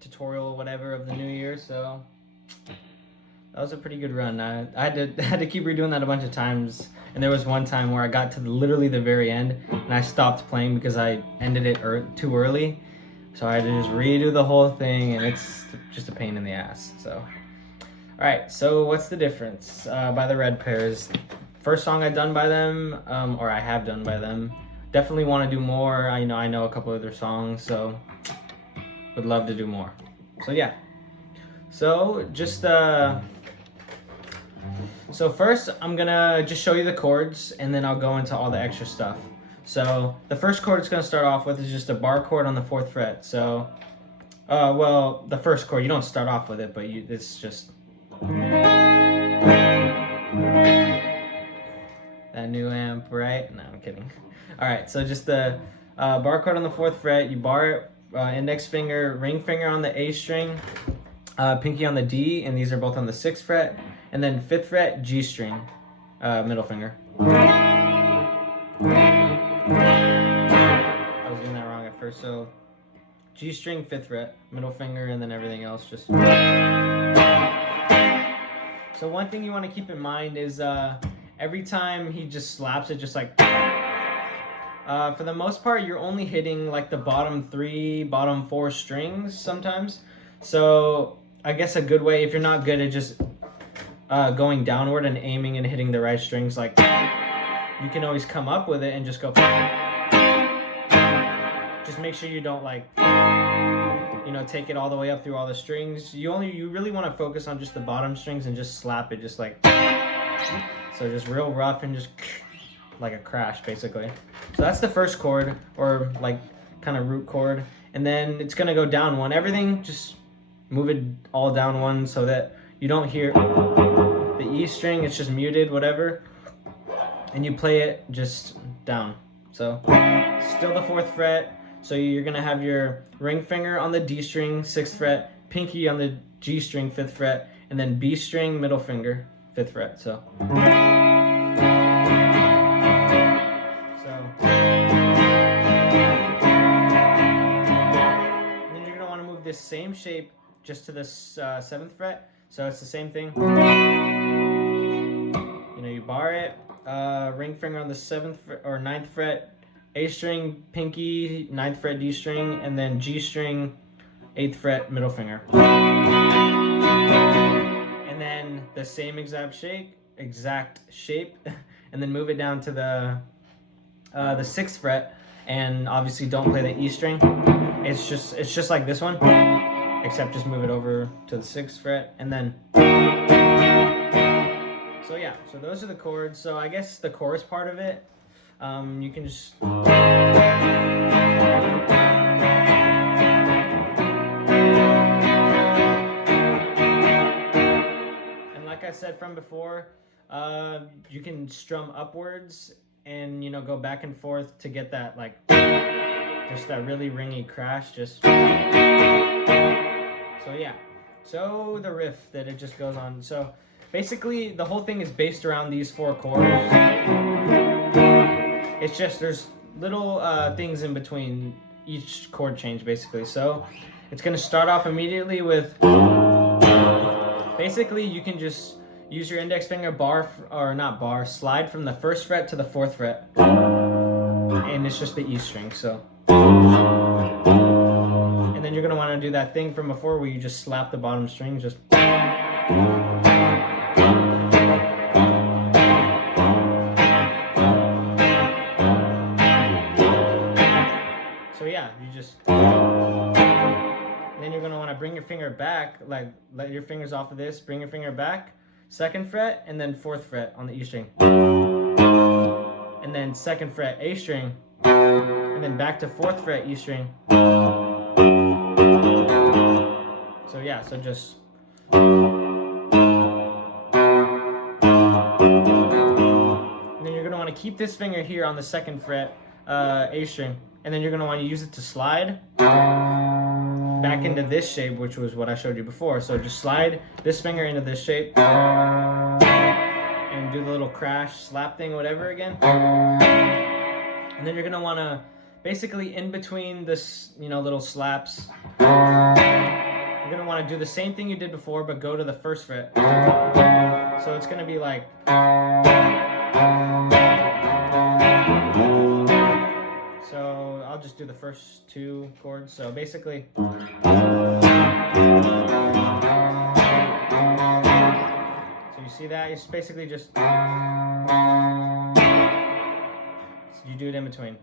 tutorial, whatever, of the new year. So that was a pretty good run. I had to keep redoing that a bunch of times, and there was one time where I got to literally the very end, and I stopped playing because I ended it too early. So I had to just redo the whole thing, and it's just a pain in the ass. So, all right. So what's the difference by the Red Pears? First song I've done by them, or I have done by them. Definitely want to do more. I know a couple of their songs, so would love to do more. So yeah. So just so first I'm gonna just show you the chords, and then I'll go into all the extra stuff. So the first chord it's gonna start off with is just a bar chord on the 4th fret. So well, the first chord, you don't start off with it, but it's just that new amp, right? No, I'm kidding. All right, so just the bar chord on the 4th fret. You bar it, index finger, ring finger on the A string, pinky on the D, and these are both on the 6th fret. And then 5th fret, G string, middle finger. I was doing that wrong at first. So G string, 5th fret, middle finger, and then everything else just. So one thing you want to keep in mind is every time he just slaps it, just like. For the most part, you're only hitting like the bottom 3, bottom 4 strings sometimes. So I guess a good way, if you're not good at just going downward and aiming and hitting the right strings, like you can always come up with it and just go. Just make sure you don't like, take it all the way up through all the strings. You really want to focus on just the bottom strings and just slap it, just like so, just real rough and just like a crash basically. So that's the first chord, or like kind of root chord, and then it's gonna go down one. Everything just move it all down one so that you don't hear the E string. It's just muted, whatever, and you play it just down. So still the 4th fret. So you're gonna have your ring finger on the D string, 6th fret, pinky on the G string, 5th fret, and then B string, middle finger, 5th fret. So then you're gonna want to move this same shape just to the 7th fret. So it's the same thing. You bar it, ring finger on the 7th or 9th fret, A string, pinky, 9th fret, D string, and then G string, 8th fret, middle finger. And then the same exact shape, and then move it down to the 6th fret, and obviously don't play the E string. It's just like this one, except just move it over to the 6th fret, and then. So yeah, so those are the chords. So I guess the chorus part of it, you can just. And like I said from before, you can strum upwards and go back and forth to get that like just that really ringy crash. Just. So yeah, so the riff that it just goes on. So basically the whole thing is based around these 4 chords. It's just there's little things in between each chord change basically. So it's going to start off immediately with, basically you can just use your index finger slide from the 1st fret to the 4th fret, and it's just the E string. So and then you're going to want to do that thing from before where you just slap the bottom string, just. So yeah, you just. And then you're going to want to bring your finger back, like let your fingers off of this, bring your finger back, 2nd fret, and then 4th fret on the E string. And then 2nd fret A string, and then back to 4th fret E string. So yeah, so just. And then you're going to want to keep this finger here on the 2nd fret A string, and then you're going to want to use it to slide back into this shape, which was what I showed you before. So just slide this finger into this shape and do the little crash slap thing, whatever again. And then you're going to want to basically in between this, little slaps, want to do the same thing you did before, but go to the first fret. So it's going to be like. So I'll just do the first two chords. So basically. So you see that? It's basically just. So you do it in between.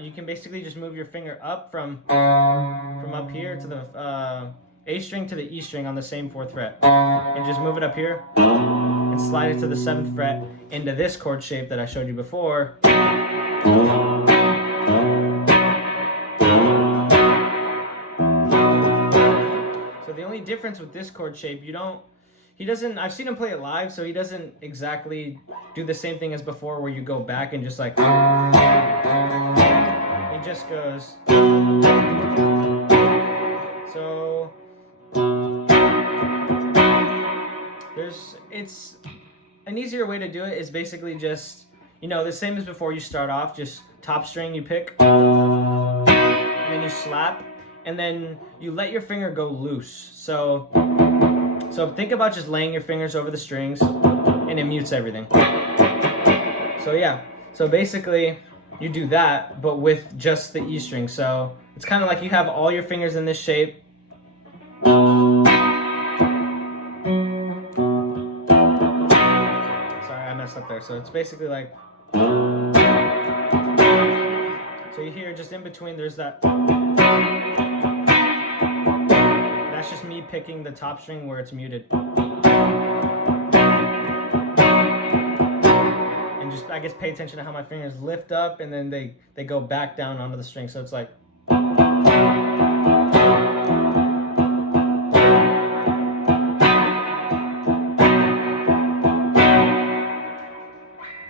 You can basically just move your finger up from up here to the A string to the E string on the same 4th fret, and just move it up here and slide it to the 7th fret into this chord shape that I showed you before. So the only difference with this chord shape, I've seen him play it live, so he doesn't exactly do the same thing as before where you go back and just like. He just goes. So it's an easier way to do it is basically just, the same as before. You start off just top string, you pick, and then you slap, and then you let your finger go loose. So think about just laying your fingers over the strings, and it mutes everything. So yeah, so basically you do that, but with just the E string. So it's kind of like you have all your fingers in this shape. Sorry, I messed up there. So it's basically like. So you hear just in between, there's that. That's just me picking the top string where it's muted. And just, I guess, pay attention to how my fingers lift up and then they go back down onto the string. So it's like.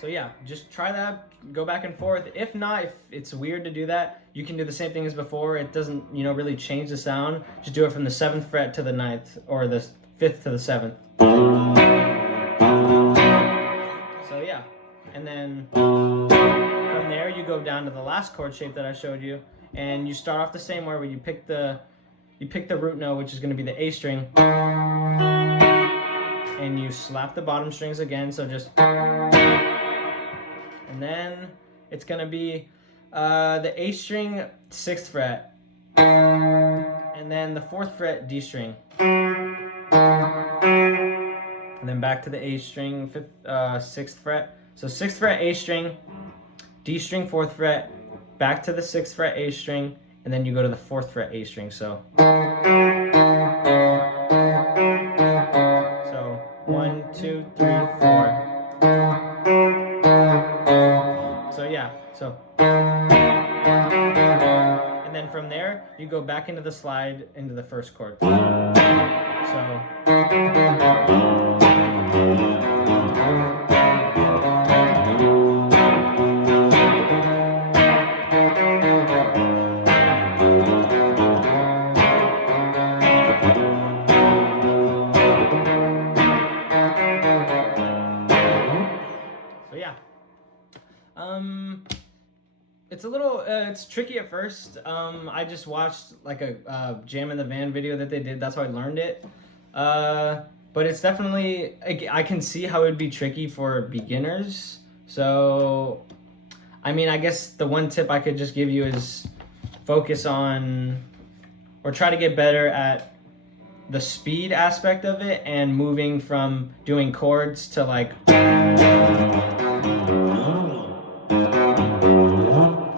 So yeah, just try that, go back and forth. If not, if it's weird to do that, you can do the same thing as before. It doesn't, really change the sound. Just do it from the 7th fret to the 9th, or the 5th to the 7th. So yeah, and then from there you go down to the last chord shape that I showed you, and you start off the same way where you pick the root note, which is going to be the A string, and you slap the bottom strings again. So just. And then it's going to be the A string, 6th fret, and then the 4th fret, D string. And then back to the A string, 6th fret. So 6th fret, A string, D string, 4th fret, back to the 6th fret, A string, and then you go to the 4th fret, A string. So 1, 2, 3, 4. So yeah, and then from there you go back into the slide into the first chord. So yeah. It's a little, it's tricky at first. I just watched like a Jam in the Van video that they did. That's how I learned it. But it's definitely, I can see how it would be tricky for beginners. So, I mean, I guess the one tip I could just give you is focus on, or try to get better at the speed aspect of it and moving from doing chords to like.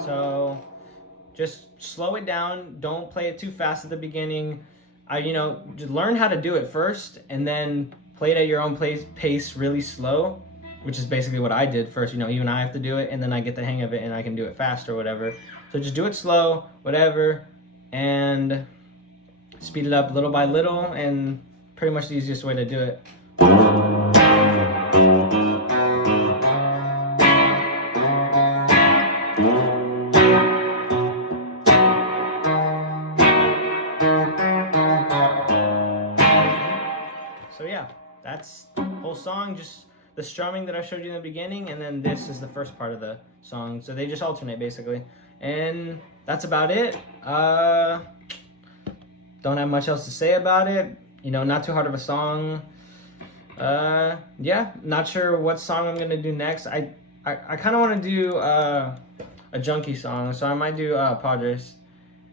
So just slow it down. Don't play it too fast at the beginning. Just learn how to do it first and then play it at your own pace really slow, which is basically what I did first. Even I have to do it, and then I get the hang of it and I can do it fast or whatever. So just do it slow, whatever, and speed it up little by little, and pretty much the easiest way to do it. So yeah, that's the whole song. Just the structure. strumming that I showed you in the beginning, and then this is the first part of the song. So they just alternate basically. And that's about it. Don't have much else to say about it. You know, not too hard of a song. Yeah, not sure what song I'm gonna do next. I kind of want to do a junkie song, so I might do Padres,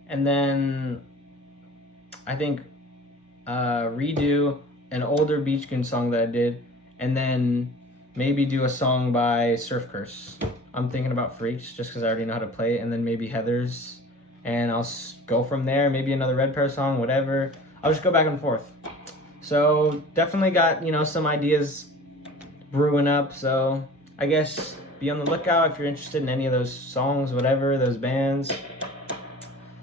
and then I think redo an older Beach Goon song that I did, and then maybe do a song by Surf Curse. I'm thinking about Freaks just because I already know how to play it, and then maybe Heather's, and I'll go from there. Maybe another Red Pear song, whatever. I'll just go back and forth. So definitely got, you know, some ideas brewing up. So I guess be on the lookout if you're interested in any of those songs, whatever, those bands.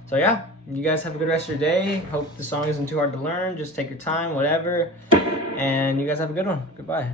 So yeah, you guys have a good rest of your day. Hope the song isn't too hard to learn. Just take your time, whatever. And you guys have a good one. Goodbye.